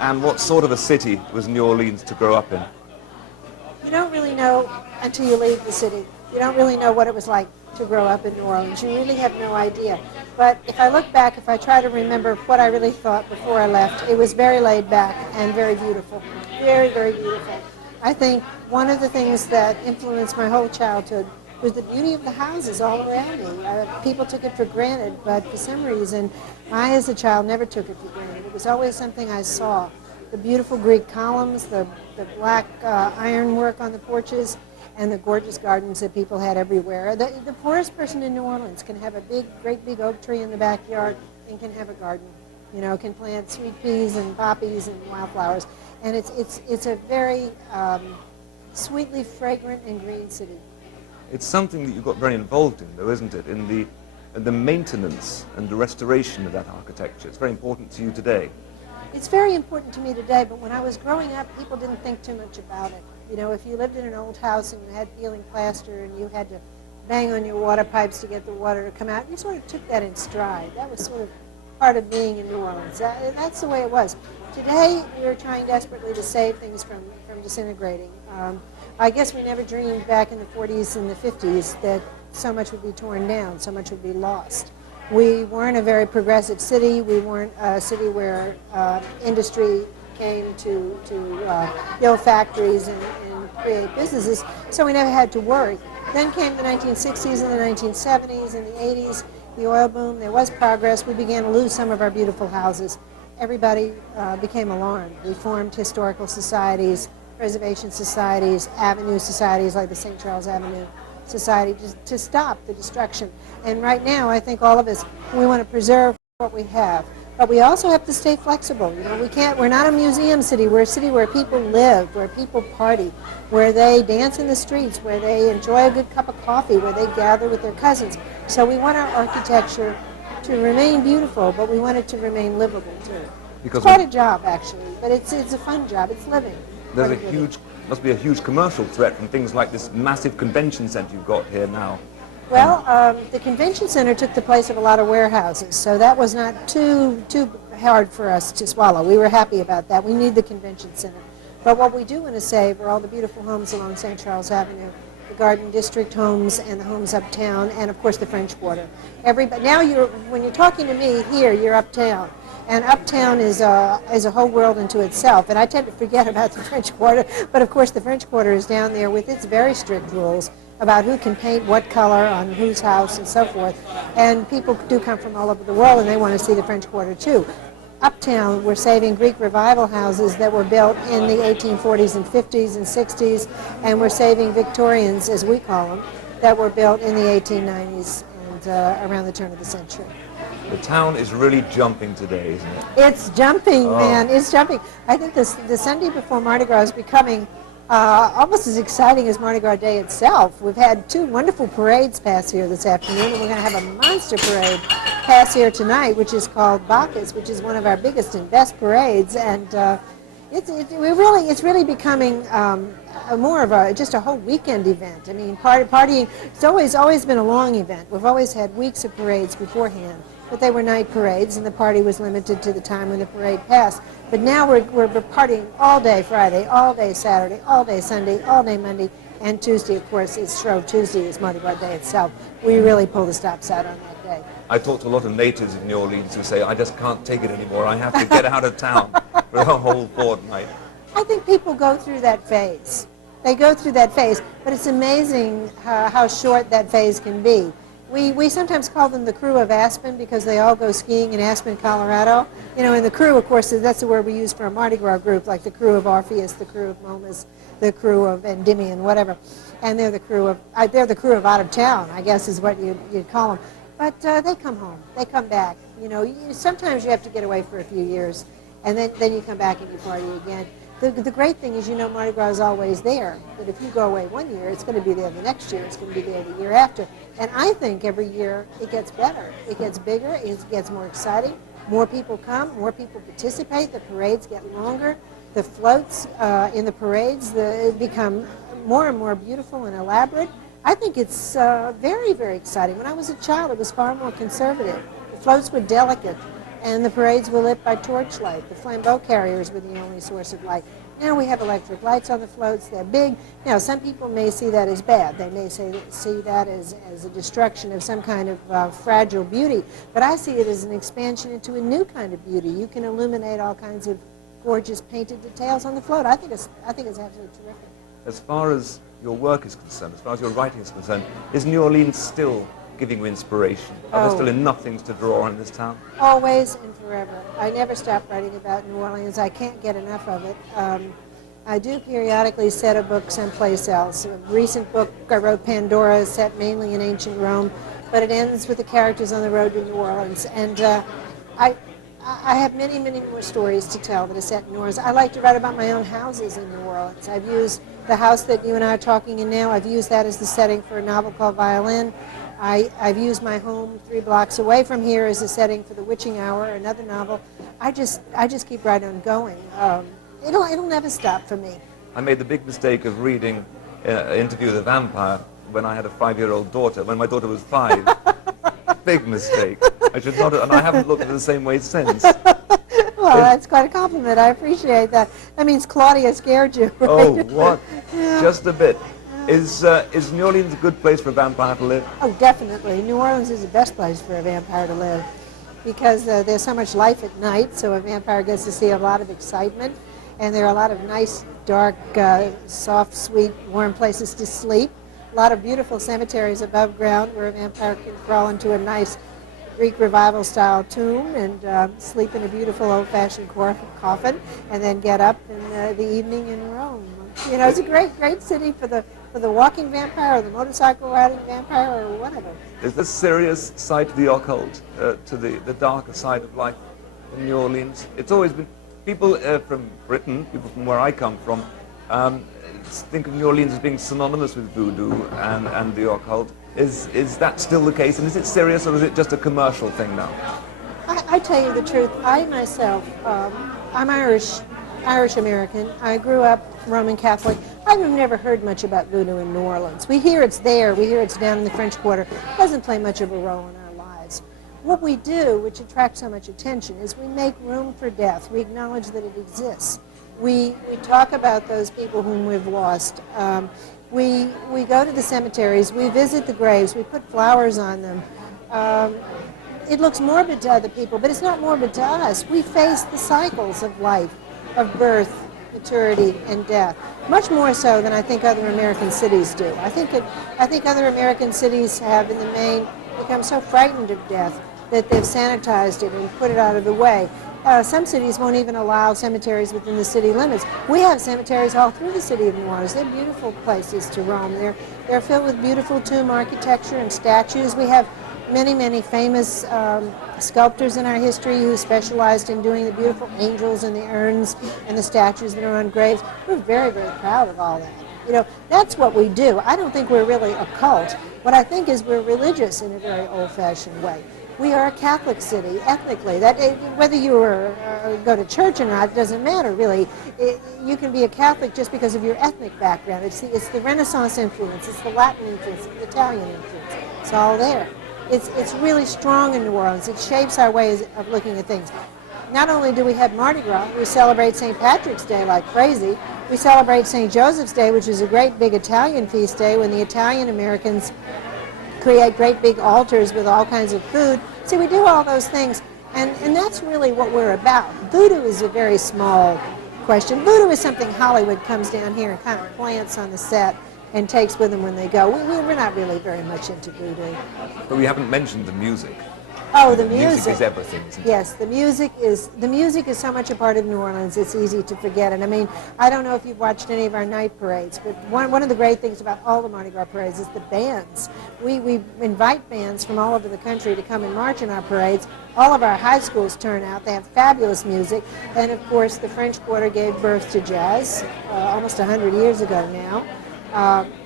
And what sort of a city was New Orleans to grow up in? You don't really know until you leave the city. You don't really know what it was like to grow up in New Orleans. You really have no idea. But if I look back, if I try to remember what I really thought before I left, it was very laid back and very beautiful. Very, very beautiful. I think one of the things that influenced my whole childhood was the beauty of the houses all around me. People took it for granted, but for some reason, I as a child never took it for granted. It was always something I saw. The beautiful Greek columns, the black ironwork on the porches, and the gorgeous gardens that people had everywhere. The poorest person in New Orleans can have a great big oak tree in the backyard and can have a garden. You know, can plant sweet peas and poppies and wildflowers. And it's a very sweetly fragrant and green city. It's something that you got very involved in, though, isn't it? In the maintenance and the restoration of that architecture. It's very important to you today. It's very important to me today, but when I was growing up, people didn't think too much about it. You know, if you lived in an old house and you had peeling plaster and you had to bang on your water pipes to get the water to come out, you sort of took that in stride. That was sort of part of being in New Orleans. That's the way it was. Today, we're trying desperately to save things from disintegrating. I guess we never dreamed back in the 40s and the 50s that so much would be torn down, so much would be lost. We weren't a very progressive city. We weren't a city where industry came to build factories and create businesses, so we never had to worry. Then came the 1960s and the 1970s and the 80s, the oil boom. There was progress. We began to lose some of our beautiful houses. Everybody became alarmed. We formed historical societies, preservation societies, avenue societies like the St. Charles Avenue Society to stop the destruction. And right now, I think all of us, we want to preserve what we have. But we also have to stay flexible. You know, we're not a museum city. We're a city where people live, where people party, where they dance in the streets, where they enjoy a good cup of coffee, where they gather with their cousins. So we want our architecture to remain beautiful, but we want it to remain livable too. Because it's quite a job, actually, but it's a fun job. It's living. Must be a huge commercial threat from things like this massive convention center you've got here now. Well, the convention center took the place of a lot of warehouses, so that was not too hard for us to swallow. We were happy about that. We need the convention center. But what we do want to save are all the beautiful homes along St. Charles Avenue, the Garden District homes and the homes uptown, and of course the French Quarter. Now when you're talking to me here, you're uptown. And uptown is a whole world unto itself. And I tend to forget about the French Quarter, but of course the French Quarter is down there with its very strict rules about who can paint what color on whose house and so forth. And people do come from all over the world and they want to see the French Quarter too. Uptown, we're saving Greek revival houses that were built in the 1840s and 50s and 60s, and we're saving Victorians, as we call them, that were built in the 1890s and around the turn of the century. The town is really jumping today, isn't it? It's jumping, man. It's jumping. I think the Sunday before Mardi Gras is becoming almost as exciting as Mardi Gras Day itself. We've had two wonderful parades pass here this afternoon, and we're going to have a monster parade pass here tonight, which is called Bacchus, which is one of our biggest and best parades. And it's really becoming more of just a whole weekend event. I mean, partying. It's always been a long event. We've always had weeks of parades beforehand, but they were night parades, and the party was limited to the time when the parade passed. But now we're partying all day Friday, all day Saturday, all day Sunday, all day Monday, and Tuesday, of course, is Shrove Tuesday, is Mardi Gras Day itself. We really pull the stops out on that day. I talked to a lot of natives of New Orleans who say, I just can't take it anymore. I have to get out of town for a whole fortnight. I think people go through that phase. They go through that phase, but it's amazing how short that phase can be. We sometimes call them the crew of Aspen because they all go skiing in Aspen, Colorado. You know, and the crew, of course, that's the word we use for a Mardi Gras group, like the crew of Orpheus, the crew of Momus, the crew of Endymion, whatever. And they're the crew of out of town, I guess is what you'd call them. But they come home. They come back. You know, sometimes you have to get away for a few years, and then you come back and you party again. The great thing is, you know, Mardi Gras is always there. But if you go away one year, it's going to be there the next year. It's going to be there the year after. And I think every year it gets better. It gets bigger. It gets more exciting. More people come. More people participate. The parades get longer. The floats in the parades become more and more beautiful and elaborate. I think it's very, very exciting. When I was a child, it was far more conservative. The floats were delicate. And the parades were lit by torchlight. The flambeau carriers were the only source of light. Now we have electric lights on the floats. They're big. Now, some people may see that as bad. They may see that as a destruction of some kind of fragile beauty. But I see it as an expansion into a new kind of beauty. You can illuminate all kinds of gorgeous painted details on the float. I think it's absolutely terrific. As far as your work is concerned, as far as your writing is concerned, is New Orleans still giving you inspiration? Are there still enough things to draw on in this town? Always and forever. I never stop writing about New Orleans. I can't get enough of it. I do periodically set a book someplace else. A recent book I wrote, Pandora, is set mainly in ancient Rome, but it ends with the characters on the road to New Orleans. And I have many, many more stories to tell that are set in New Orleans. I like to write about my own houses in New Orleans. I've used the house that you and I are talking in now. I've used that as the setting for a novel called Violin. I've used my home 3 blocks away from here as a setting for The Witching Hour, another novel. I just keep right on going. It'll never stop for me. I made the big mistake of reading Interview with a Vampire when I had a 5-year-old daughter, when my daughter was 5. Big mistake. I should not have, and I haven't looked at it the same way since. Well, that's quite a compliment. I appreciate that. That means Claudia scared you, right? Oh, what? Yeah. Just a bit. Is New Orleans a good place for a vampire to live? Oh, definitely. New Orleans is the best place for a vampire to live because there's so much life at night, so a vampire gets to see a lot of excitement, and there are a lot of nice, dark, soft, sweet, warm places to sleep. A lot of beautiful cemeteries above ground where a vampire can crawl into a nice Greek revival-style tomb and sleep in a beautiful old-fashioned coffin, and then get up in the evening in Rome. You know, it's a great, great city for the walking vampire or the motorcycle riding vampire or whatever. Is the serious side to the occult, to the darker side of life in New Orleans? It's always been, people from Britain, people from where I come from, think of New Orleans as being synonymous with voodoo and the occult. Is that still the case, and is it serious, or is it just a commercial thing now? I tell you the truth, I myself, I'm Irish American. I grew up Roman Catholic. I've never heard much about voodoo in New Orleans. We hear it's there, we hear it's down in the French Quarter. It doesn't play much of a role in our lives. What we do, which attracts so much attention, is we make room for death. We acknowledge that it exists. We talk about those people whom we've lost. We go to the cemeteries, we visit the graves, we put flowers on them. It looks morbid to other people, but it's not morbid to us. We face the cycles of life, of birth, maturity, and death, much more so than I think other American cities do. I think other American cities have, in the main, become so frightened of death that they've sanitized it and put it out of the way. Some cities won't even allow cemeteries within the city limits. We have cemeteries all through the city of New Orleans. They're beautiful places to roam. They're filled with beautiful tomb architecture and statues. We have many, many famous sculptors in our history who specialized in doing the beautiful angels and the urns and the statues that are on graves. We're very, very proud of all that. You know, that's what we do. I don't think we're really a cult. What I think is we're religious in a very old-fashioned way. We are a Catholic city, ethnically. Whether you go to church or not, doesn't matter, really. You can be a Catholic just because of your ethnic background. It's the Renaissance influence, it's the Latin influence, the Italian influence. It's all there. It's really strong in New Orleans. It shapes our ways of looking at things. Not only do we have Mardi Gras, we celebrate St. Patrick's Day like crazy. We celebrate St. Joseph's Day, which is a great big Italian feast day when the Italian Americans create great big altars with all kinds of food. See, we do all those things, and that's really what we're about. Voodoo is a very small question. Voodoo is something Hollywood comes down here and kind of plants on the set and takes with them when they go. We're not really very much into voodoo. But we haven't mentioned the music. Oh, the music is everything, isn't it? Yes, the music is so much a part of New Orleans, it's easy to forget. And I mean, I don't know if you've watched any of our night parades, but one of the great things about all the Mardi Gras parades is the bands. We invite bands from all over the country to come and march in our parades. All of our high schools turn out. They have fabulous music. And of course, the French Quarter gave birth to jazz almost 100 years ago now.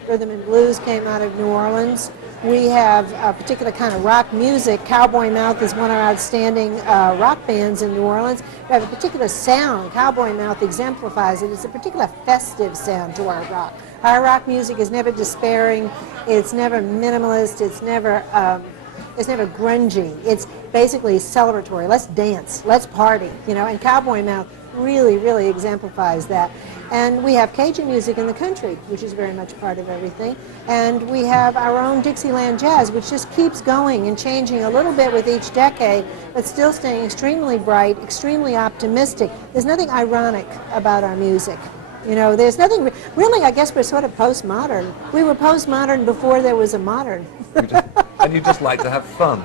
Rhythm and blues came out of New Orleans. We have a particular kind of rock music. Cowboy Mouth is one of our outstanding rock bands in New Orleans. We have a particular sound. Cowboy Mouth exemplifies it. It's a particular festive sound to our rock. Our rock music is never despairing. It's never minimalist. It's never grungy. basically celebratory. Let's dance, let's party, you know, and Cowboy Mouth really, really exemplifies that. And we have Cajun music in the country, which is very much part of everything. And we have our own Dixieland jazz, which just keeps going and changing a little bit with each decade, but still staying extremely bright, extremely optimistic. There's nothing ironic about our music. You know, there's nothing, really, I guess we're sort of postmodern. We were postmodern before there was a modern. And you just like to have fun.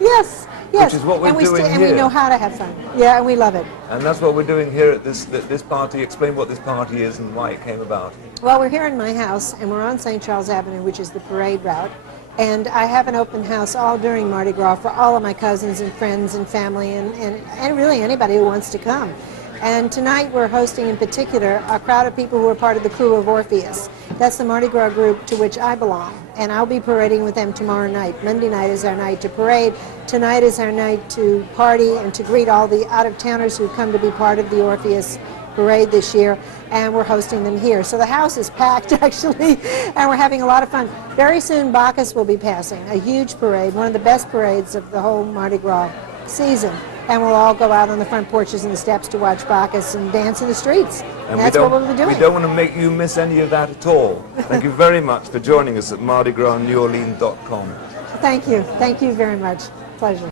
Yes, yes. Which is what we're doing and here. we know how to have fun. Yeah, and we love it. And that's what we're doing here at this party. Explain what this party is and why it came about. Well, we're here in my house, and we're on St. Charles Avenue, which is the parade route. And I have an open house all during Mardi Gras for all of my cousins and friends and family and really anybody who wants to come. And tonight we're hosting in particular a crowd of people who are part of the crew of Orpheus. That's the Mardi Gras group to which I belong. And I'll be parading with them tomorrow night. Monday night is our night to parade. Tonight is our night to party and to greet all the out-of-towners who've come to be part of the Orpheus parade this year. And we're hosting them here. So the house is packed, actually, and we're having a lot of fun. Very soon Bacchus will be passing, a huge parade, one of the best parades of the whole Mardi Gras season. And we'll all go out on the front porches and the steps to watch Bacchus and dance in the streets. And that's what we'll be doing. We don't want to make you miss any of that at all. Thank you very much for joining us at MardiGrasNewOrleans.com. Thank you. Thank you very much. Pleasure.